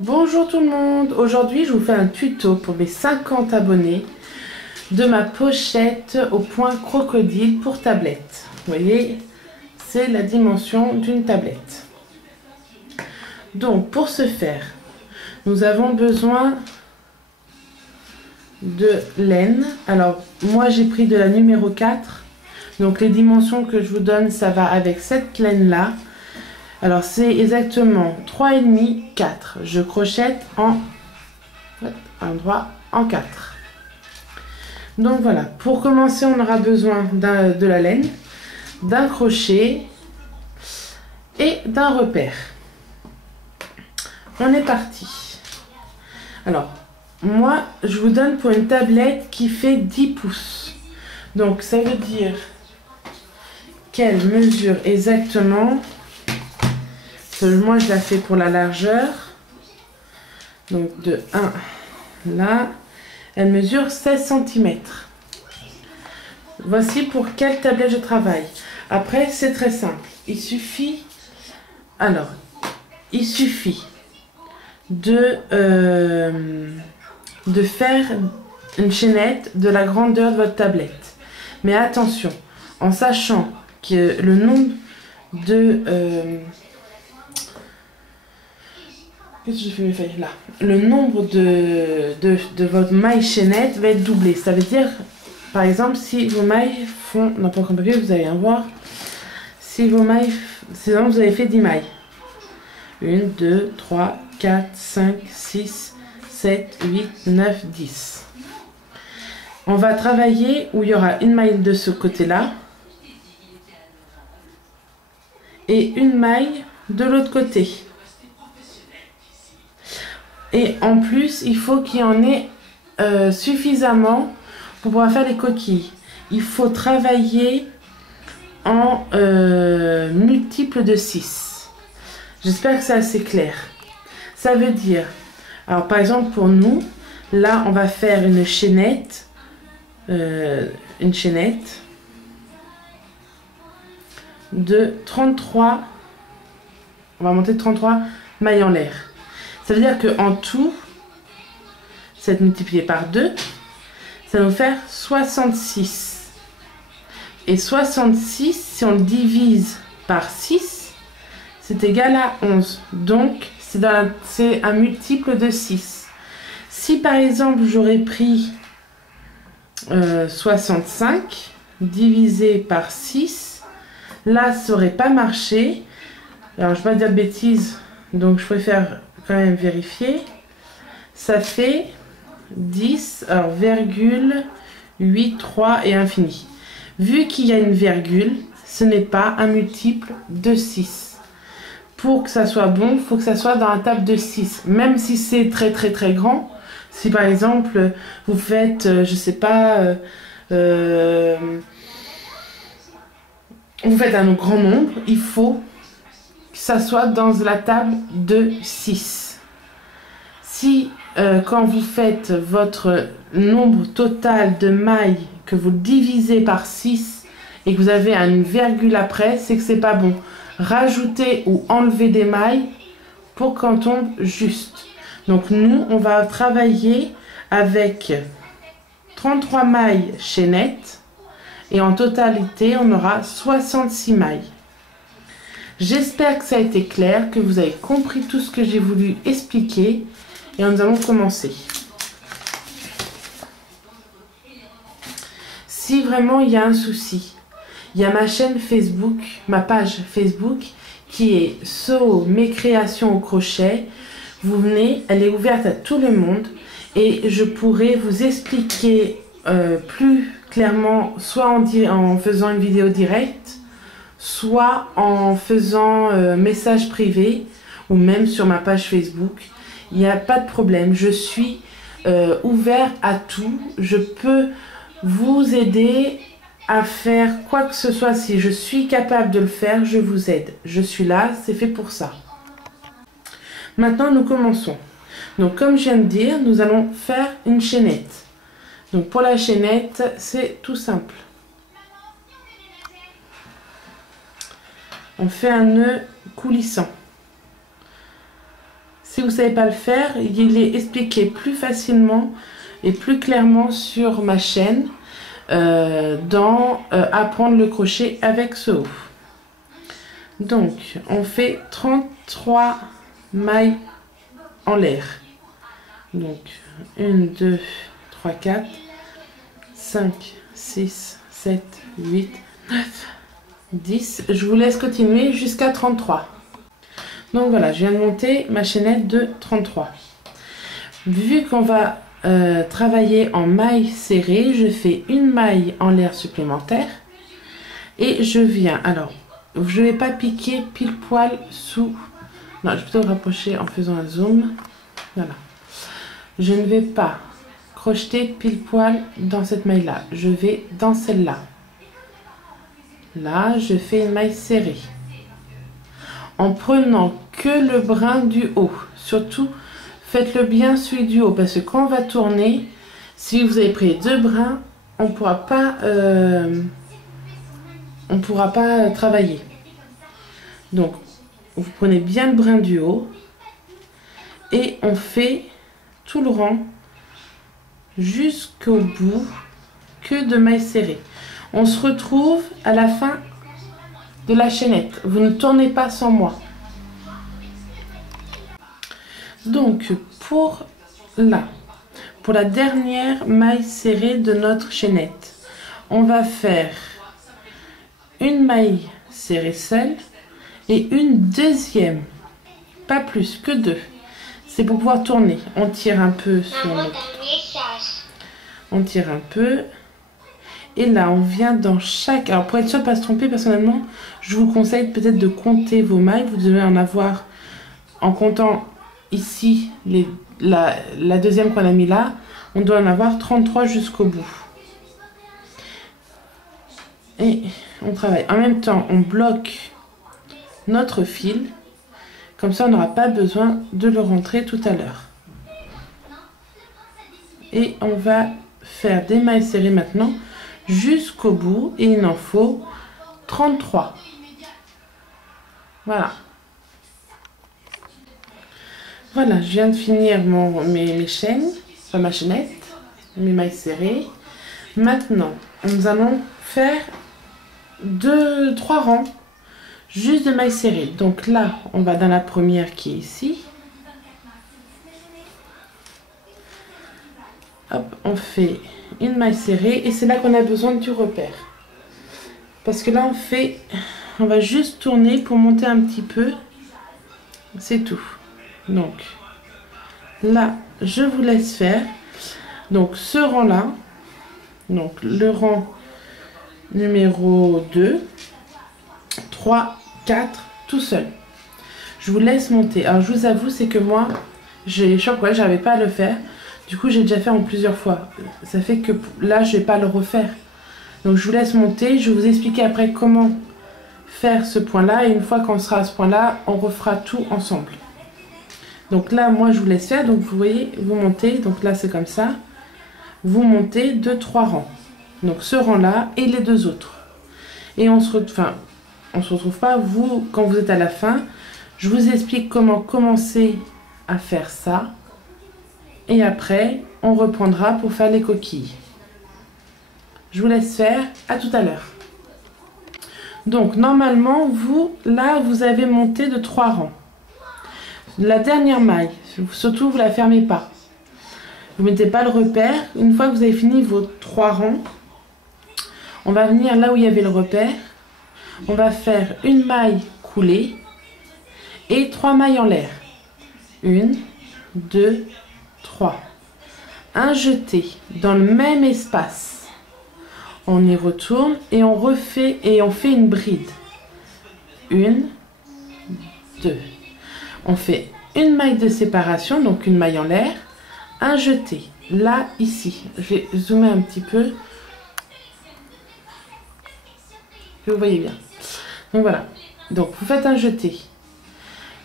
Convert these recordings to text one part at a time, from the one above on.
Bonjour tout le monde, aujourd'hui je vous fais un tuto pour mes 50 abonnés de ma pochette au point crocodile pour tablette. Vous voyez, c'est la dimension d'une tablette. Donc pour ce faire, nous avons besoin de laine. Alors moi j'ai pris de la numéro 4, donc les dimensions que je vous donne ça va avec cette laine là. Alors c'est exactement 3,5, 4. Je crochette en endroit en 4. Donc voilà, pour commencer on aura besoin de la laine, d'un crochet et d'un repère. On est parti. Alors moi je vous donne pour une tablette qui fait 10 pouces. Donc ça veut dire qu'elle mesure exactement. Moi je la fais pour la largeur, donc de 1 là, elle mesure 16 cm. Voici pour quelle tablette je travaille. Après c'est très simple, il suffit de faire une chaînette de la grandeur de votre tablette. Mais attention, en sachant que le nombre de... qu'est-ce que j'ai fait mes feuilles là? Le nombre de votre maille chaînette va être doublé. Ça veut dire, par exemple, si vos mailles font n'importe quel papier, vous allez voir. Si vos mailles, c'est exemple, vous avez fait 10 mailles. 1, 2, 3, 4, 5, 6, 7, 8, 9, 10. On va travailler où il y aura une maille de ce côté-là et une maille de l'autre côté. Et en plus, il faut qu'il y en ait suffisamment pour pouvoir faire les coquilles. Il faut travailler en multiple de 6. J'espère que c'est assez clair. Ça veut dire, alors par exemple pour nous, là on va faire une chaînette de 33, on va monter 33 mailles en l'air. Ça veut dire qu'en tout, 7 multiplié par 2, ça va nous faire 66. Et 66, si on le divise par 6, c'est égal à 11. Donc, c'est un multiple de 6. Si par exemple, j'aurais pris 65 divisé par 6, là, ça n'aurait pas marché. Alors, je ne vais pas dire de bêtises, donc je préfère quand même vérifier. Ça fait 10, alors virgule, 8, 3 et infini. Vu qu'il y a une virgule, ce n'est pas un multiple de 6. Pour que ça soit bon, il faut que ça soit dans la table de 6. Même si c'est très très très grand. Si par exemple, vous faites, je sais pas, vous faites un grand nombre, il faut que ça soit dans la table de 6. Si quand vous faites votre nombre total de mailles, que vous divisez par 6 et que vous avez une virgule après, c'est que c'est pas bon. Rajoutez ou enlevez des mailles pour qu'on tombe juste. Donc nous, on va travailler avec 33 mailles chaînettes et en totalité, on aura 66 mailles. J'espère que ça a été clair, que vous avez compris tout ce que j'ai voulu expliquer et nous allons commencer. Si vraiment il y a un souci, il y a ma chaîne Facebook, ma page Facebook qui est So Mes Créations au crochet. Vous venez, elle est ouverte à tout le monde et je pourrai vous expliquer plus clairement, soit en faisant une vidéo directe, soit en faisant message privé ou même sur ma page Facebook. Il n'y a pas de problème, je suis ouvert à tout. Je peux vous aider à faire quoi que ce soit. Si je suis capable de le faire, je vous aide. Je suis là, c'est fait pour ça. Maintenant, nous commençons. Donc, comme je viens de dire, nous allons faire une chaînette. Donc, pour la chaînette, c'est tout simple. On fait un nœud coulissant. Si vous ne savez pas le faire, il est expliqué plus facilement et plus clairement sur ma chaîne dans apprendre le crochet avec Soho. Donc on fait 33 mailles en l'air. Donc 1, 2, 3, 4, 5, 6, 7, 8, 9, 10. Je vous laisse continuer jusqu'à 33. Donc voilà, je viens de monter ma chaînette de 33. Vu qu'on va travailler en maille serrée, je fais une maille en l'air supplémentaire et je viens, alors je ne vais pas piquer pile poil sous, non, je vais plutôt rapprocher en faisant un zoom, voilà, je ne vais pas crocheter pile poil dans cette maille là, je vais dans celle-là, là je fais une maille serrée en prenant que le brin du haut, surtout faites-le bien celui du haut, parce que quand on va tourner, si vous avez pris deux brins, on ne pourra pas travailler. Donc, vous prenez bien le brin du haut et on fait tout le rang jusqu'au bout que de mailles serrées. On se retrouve à la fin de la chaînette. Vous ne tournez pas sans moi. Donc pour la dernière maille serrée de notre chaînette, on va faire une maille serrée seule et une deuxième, pas plus que deux. C'est pour pouvoir tourner. On tire un peu sur notre... On tire un peu. Et là, on vient dans chaque... Alors pour être sûr de ne pas se tromper, personnellement, je vous conseille peut-être de compter vos mailles. Vous devez en avoir, en comptant ici la deuxième qu'on a mis là, on doit en avoir 33 jusqu'au bout. Et on travaille. En même temps, on bloque notre fil. Comme ça, on n'aura pas besoin de le rentrer tout à l'heure. Et on va faire des mailles serrées maintenant jusqu'au bout. Et il en faut 33. Voilà. Voilà, je viens de finir mes chaînes, enfin ma chaînette, mes mailles serrées. Maintenant, nous allons faire 3 rangs juste de mailles serrées. Donc là, on va dans la première qui est ici. Hop, on fait une maille serrée et c'est là qu'on a besoin du repère. Parce que là, on va juste tourner pour monter un petit peu. C'est tout. Donc là, je vous laisse faire. Donc ce rang là, donc le rang numéro 2, 3, 4, tout seul. Je vous laisse monter. Alors je vous avoue, c'est que moi, je sais pas pourquoi j'arrivais pas à le faire. Du coup, j'ai déjà fait en plusieurs fois. Ça fait que là, je vais pas le refaire. Donc je vous laisse monter. Je vais vous expliquer après comment faire ce point là. Et une fois qu'on sera à ce point là, on refera tout ensemble. Donc là, moi, je vous laisse faire. Donc, vous voyez, vous montez. Donc là, c'est comme ça. Vous montez 2-3 rangs. Donc, ce rang-là et les deux autres. Et on se retrouve pas. Vous, quand vous êtes à la fin, je vous explique comment commencer à faire ça. Et après, on reprendra pour faire les coquilles. Je vous laisse faire. À tout à l'heure. Donc, normalement, là, vous avez monté de 3 rangs. La dernière maille, surtout vous la fermez pas. Vous mettez pas le repère. Une fois que vous avez fini vos 3 rangs, on va venir là où il y avait le repère. On va faire une maille coulée et 3 mailles en l'air. 1, 2, 3. Un jeté dans le même espace. On y retourne et on refait et on fait une bride. 1, 2. On fait une maille de séparation, donc une maille en l'air, un jeté, là, ici. Je vais zoomer un petit peu. Vous voyez bien. Donc voilà. Donc vous faites un jeté.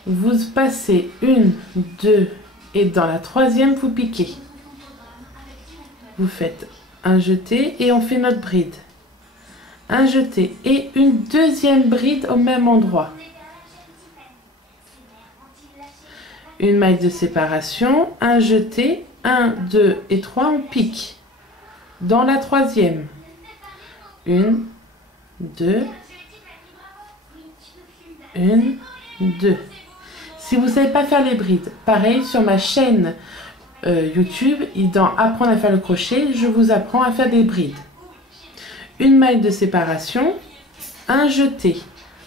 Vous passez 1, 2 et dans la troisième, vous piquez. Vous faites un jeté et on fait notre bride. Un jeté et une deuxième bride au même endroit. Une maille de séparation, un jeté, 1, 2 et 3, on pique. Dans la troisième, 1, 2, 1, 2. Si vous ne savez pas faire les brides, pareil sur ma chaîne YouTube, dans Apprendre à faire le crochet, je vous apprends à faire des brides. Une maille de séparation, un jeté,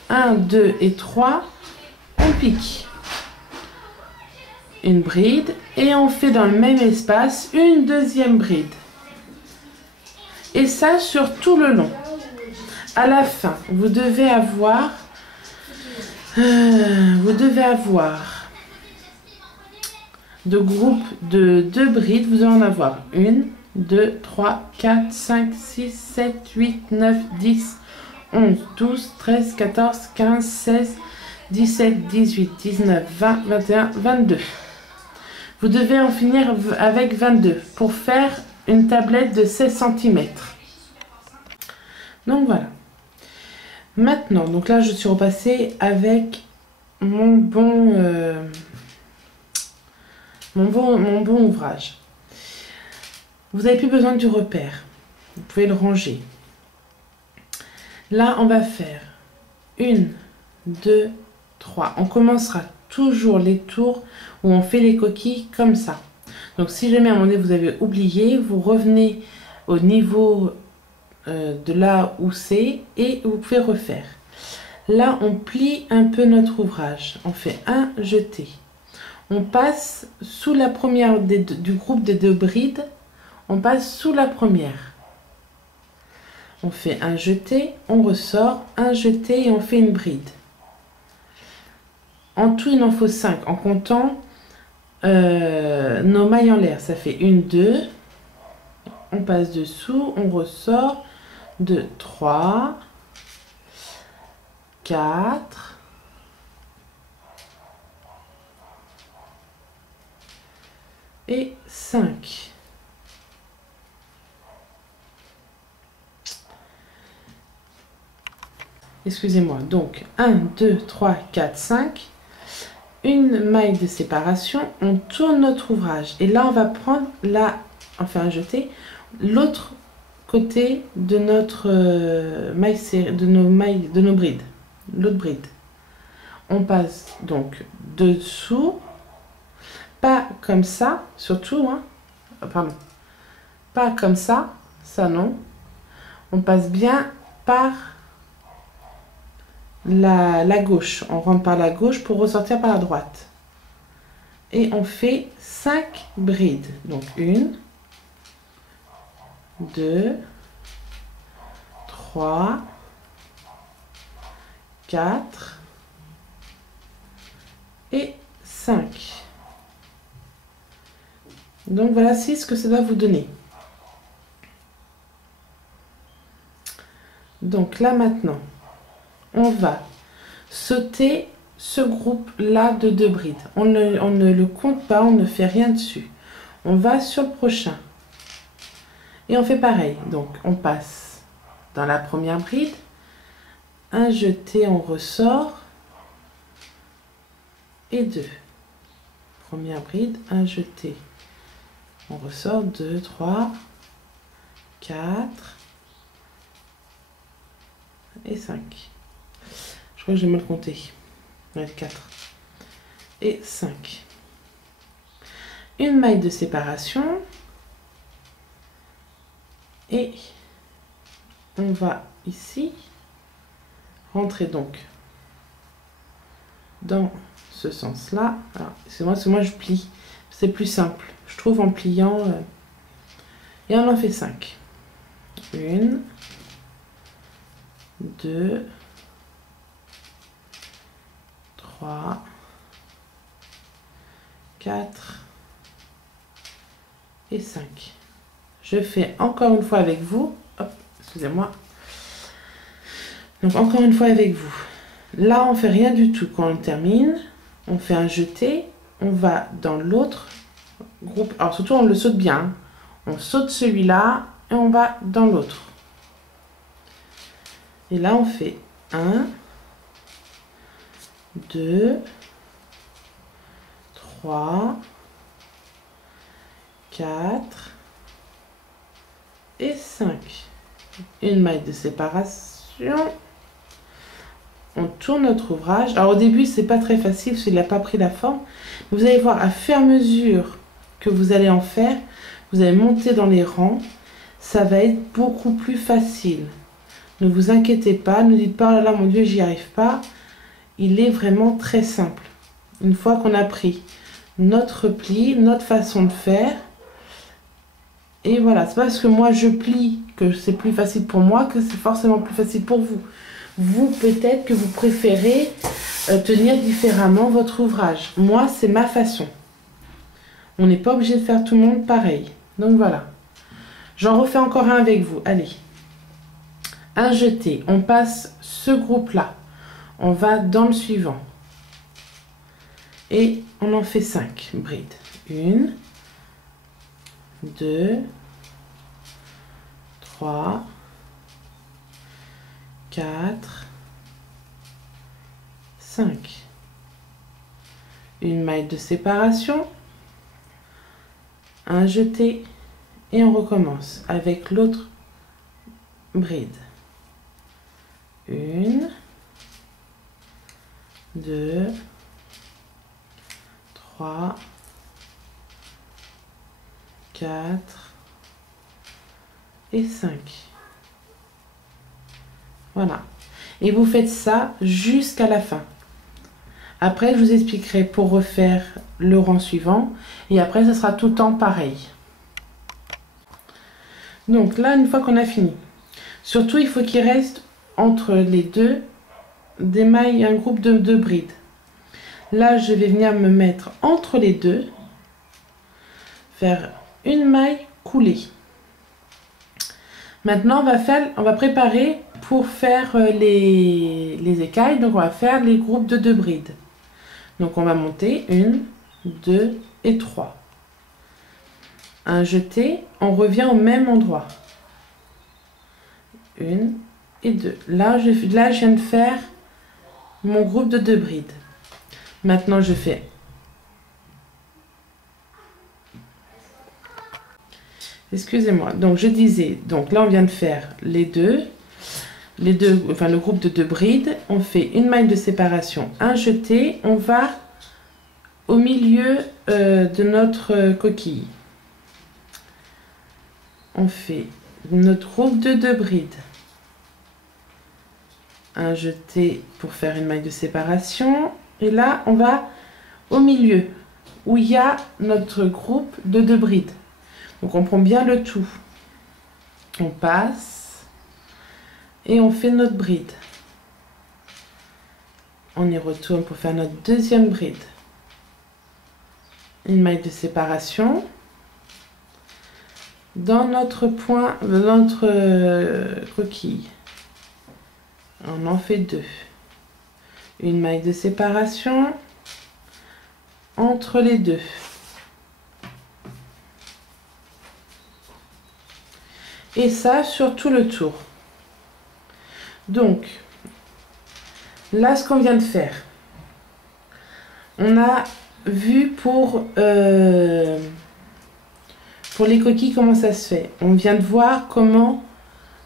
1, 2 et 3, on pique. Une bride et on fait dans le même espace une deuxième bride. Et ça sur tout le long. À la fin, vous devez avoir de groupes de 2 brides, vous allez en avoir 1, 2, 3, 4, 5, 6, 7, 8, 9, 10, 11, 12, 13, 14, 15, 16, 17, 18, 19, 20, 21, 22. Vous devez en finir avec 22 pour faire une tablette de 16 cm. Donc voilà. Maintenant, donc là je suis repassée avec mon bon ouvrage. Vous n'avez plus besoin du repère. Vous pouvez le ranger. Là, on va faire 1, 2, 3. On commencera toujours les tours où on fait les coquilles comme ça. Donc si jamais à un moment donné vous avez oublié, vous revenez au niveau de là où c'est et vous pouvez refaire. Là, on plie un peu notre ouvrage. On fait un jeté. On passe sous la première du groupe des 2 brides. On passe sous la première. On fait un jeté, on ressort, un jeté et on fait une bride. En tout, il en faut 5 en comptant nos mailles en l'air. Ça fait 1, 2. On passe dessous, on ressort. 2, 3, 4, et 5. Excusez-moi. Donc 1, 2, 3, 4, 5. Une maille de séparation. On tourne notre ouvrage. Et là, on va prendre un jeté, l'autre côté de notre de nos brides, l'autre bride. On passe donc dessous, pas comme ça, surtout, hein, pardon, pas comme ça non. On passe bien par la gauche, on rentre par la gauche pour ressortir par la droite. Et on fait 5 brides, donc 1, 2, 3, 4 et 5. Donc voilà, c'est ce que ça doit vous donner. Donc là maintenant, on va sauter ce groupe-là de 2 brides. On ne le compte pas, on ne fait rien dessus. On va sur le prochain. Et on fait pareil. Donc on passe dans la première bride, un jeté, on ressort, et 2. Première bride, un jeté, on ressort, 2, 3, 4 et 5. Je crois que j'ai mal compté. Ouais, 4 et 5. Une maille de séparation. Et on va ici rentrer donc dans ce sens-là. C'est moi je plie. C'est plus simple, je trouve, en pliant. Et on en fait 5. 1, 2, 3, 4 et 5. Je fais encore une fois avec vous. Hop, excusez-moi. Donc encore une fois avec vous. Là, on fait rien du tout. Quand on termine, on fait un jeté. On va dans l'autre groupe. Alors surtout, on le saute bien. Hein. On saute celui-là et on va dans l'autre. Et là, on fait 1, 2, 3, 4 et 5. Une maille de séparation. On tourne notre ouvrage. Alors au début, c'est pas très facile parce qu'il n'a pas pris la forme. Vous allez voir, à fur et à mesure que vous allez en faire, vous allez monter dans les rangs. Ça va être beaucoup plus facile. Ne vous inquiétez pas, ne dites pas, oh là là, mon Dieu, j'y arrive pas. Il est vraiment très simple. Une fois qu'on a pris notre pli, notre façon de faire, et voilà, c'est pas parce que moi je plie que c'est plus facile pour moi que c'est forcément plus facile pour vous. Vous, peut-être que vous préférez tenir différemment votre ouvrage. Moi, c'est ma façon. On n'est pas obligé de faire tout le monde pareil. Donc voilà. J'en refais encore un avec vous. Allez. Un jeté. On passe ce groupe-là. On va dans le suivant. Et on en fait 5 brides. 1, 2, 3, 4, 5. Une maille de séparation. Un jeté. Et on recommence avec l'autre bride. 1, 2, 3, 4 et 5. Voilà. Et vous faites ça jusqu'à la fin. Après, je vous expliquerai pour refaire le rang suivant. Et après, ce sera tout le temps pareil. Donc là, une fois qu'on a fini, surtout, il faut qu'il reste entre les deux des mailles, un groupe de 2 brides. Là, je vais venir me mettre entre les deux, faire une maille coulée. Maintenant, on va préparer pour faire les écailles. Donc, on va faire les groupes de 2 brides. Donc, on va monter 1, 2 et 3. Un jeté, on revient au même endroit. 1 et 2. Là, je viens de faire mon groupe de 2 brides. Maintenant, je fais excusez-moi. Donc, je disais, donc là, on vient de faire enfin le groupe de 2 brides. On fait une maille de séparation, un jeté. On va au milieu de notre coquille. On fait notre groupe de 2 brides. Un jeté pour faire une maille de séparation. Et là, on va au milieu où il y a notre groupe de 2 brides. Donc, on prend bien le tout. On passe et on fait notre bride. On y retourne pour faire notre deuxième bride. Une maille de séparation. Dans notre point, dans notre coquille, on en fait 2. Une maille de séparation entre les deux. Et ça sur tout le tour. Donc, là, ce qu'on vient de faire, on a vu pour les coquilles, comment ça se fait. On vient de voir comment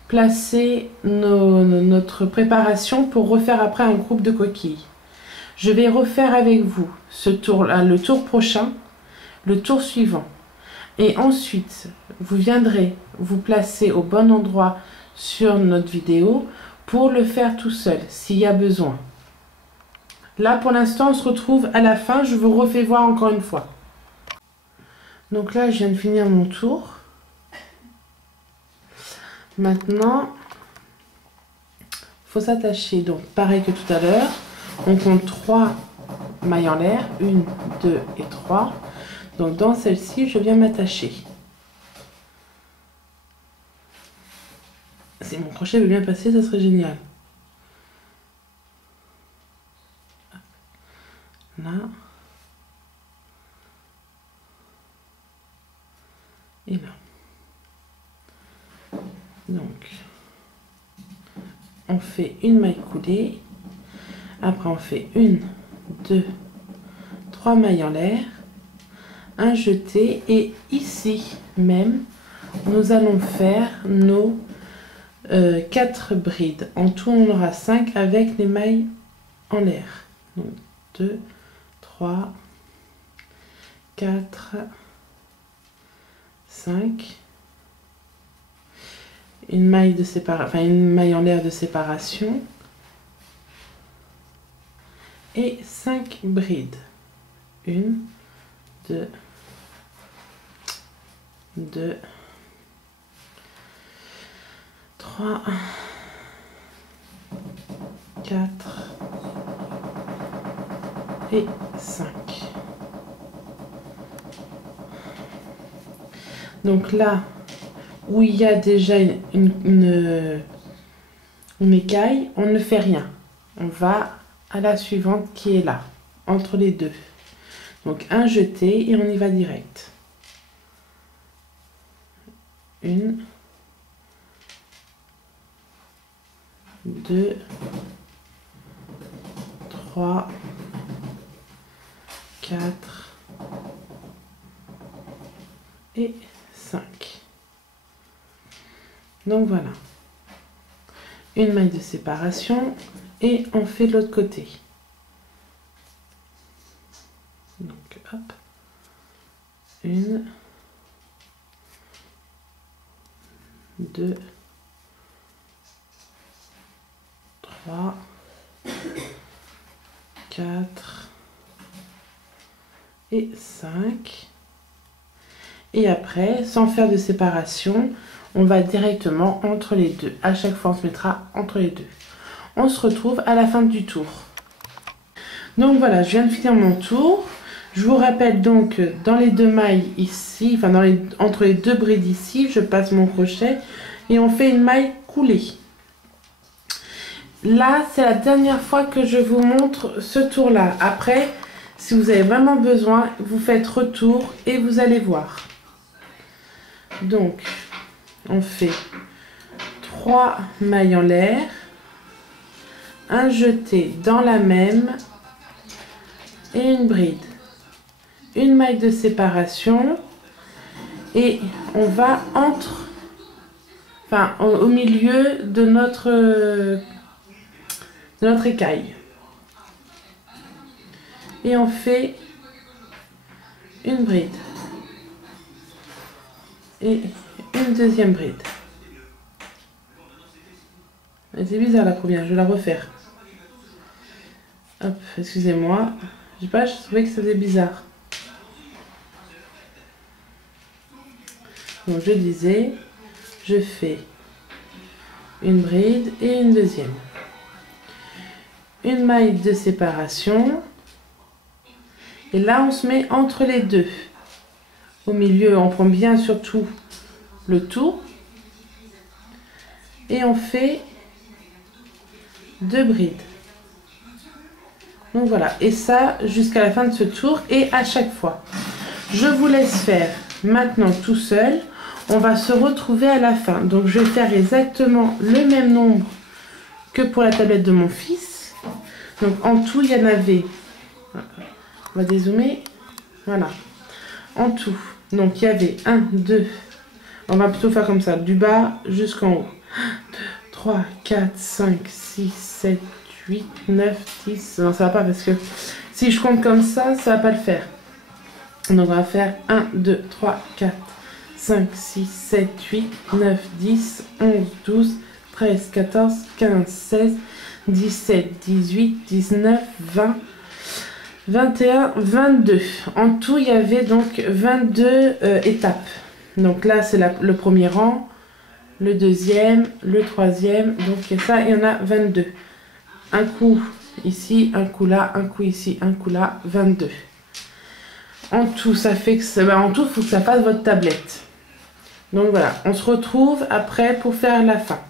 placer notre préparation pour refaire après un groupe de coquilles. Je vais refaire avec vous ce tour-là, le tour prochain, le tour suivant. Et ensuite, vous viendrez vous placer au bon endroit sur notre vidéo pour le faire tout seul, s'il y a besoin. Là, pour l'instant, on se retrouve à la fin. Je vous refais voir encore une fois. Donc là, je viens de finir mon tour. Maintenant, il faut s'attacher. Donc, pareil que tout à l'heure, on compte 3 mailles en l'air. 1, 2 et 3. Donc, dans celle-ci, je viens m'attacher. Si mon crochet veut bien passer, ça serait génial. Là. Et là. Donc, on fait une maille coulée. Après, on fait 1, 2, 3 mailles en l'air. un jeté. Et ici même, nous allons faire nos 4 brides. En tout, on aura 5 avec les mailles en l'air. Donc 2, 3, 4, 5. Une maille de séparation, enfin une maille en l'air de séparation. Et 5 brides. 1, 2, 2, 3, 4 et 5. Donc là où il y a déjà une écaille, on ne fait rien. On va à la suivante qui est là, entre les deux. Donc un jeté et on y va direct. 1, 2, 3, 4 et 5. Donc voilà. Une maille de séparation et on fait de l'autre côté. Donc hop. 1, 2, 3, 4 et 5. Et après, sans faire de séparation, on va directement entre les deux. À chaque fois, on se mettra entre les deux. On se retrouve à la fin du tour. Donc voilà, je viens de finir mon tour. Je vous rappelle donc, dans les deux mailles ici, enfin entre les deux brides ici, je passe mon crochet et on fait une maille coulée. Là, c'est la dernière fois que je vous montre ce tour-là. Après, si vous avez vraiment besoin, vous faites retour et vous allez voir. Donc, on fait 3 mailles en l'air, un jeté dans la même et une bride. Une maille de séparation et on va au milieu de notre écaille. Et on fait une bride et une deuxième bride. C'est bizarre la première, je vais la refaire. Hop, excusez-moi. Je sais pas, je trouvais que ça faisait bizarre. Donc je disais, je fais une bride et une deuxième. Une maille de séparation. Et là, on se met entre les deux. Au milieu, on prend bien surtout le tour. Et on fait 2 brides. Donc voilà. Et ça, jusqu'à la fin de ce tour. Et à chaque fois. Je vous laisse faire maintenant tout seul. On va se retrouver à la fin. Donc je vais faire exactement le même nombre que pour la tablette de mon fils. Donc en tout, il y en avait... On va dézoomer. Voilà. En tout. Donc il y avait 1, 2. On va plutôt faire comme ça. Du bas jusqu'en haut. 1, 2, 3, 4, 5, 6, 7, 8, 9, 10. Non, ça va pas parce que si je compte comme ça, ça va pas le faire. Donc on va faire 1, 2, 3, 4, 5, 6, 7, 8, 9, 10, 11, 12, 13, 14, 15, 16, 17, 18, 19, 20, 21, 22. En tout, il y avait donc 22 étapes. Donc là, c'est le premier rang, le deuxième, le troisième. Donc ça, il y en a 22. Un coup ici, un coup là, un coup ici, un coup là, 22. En tout, ça fait que en tout, il faut que ça fasse votre tablette. Donc voilà, on se retrouve après pour faire la fin.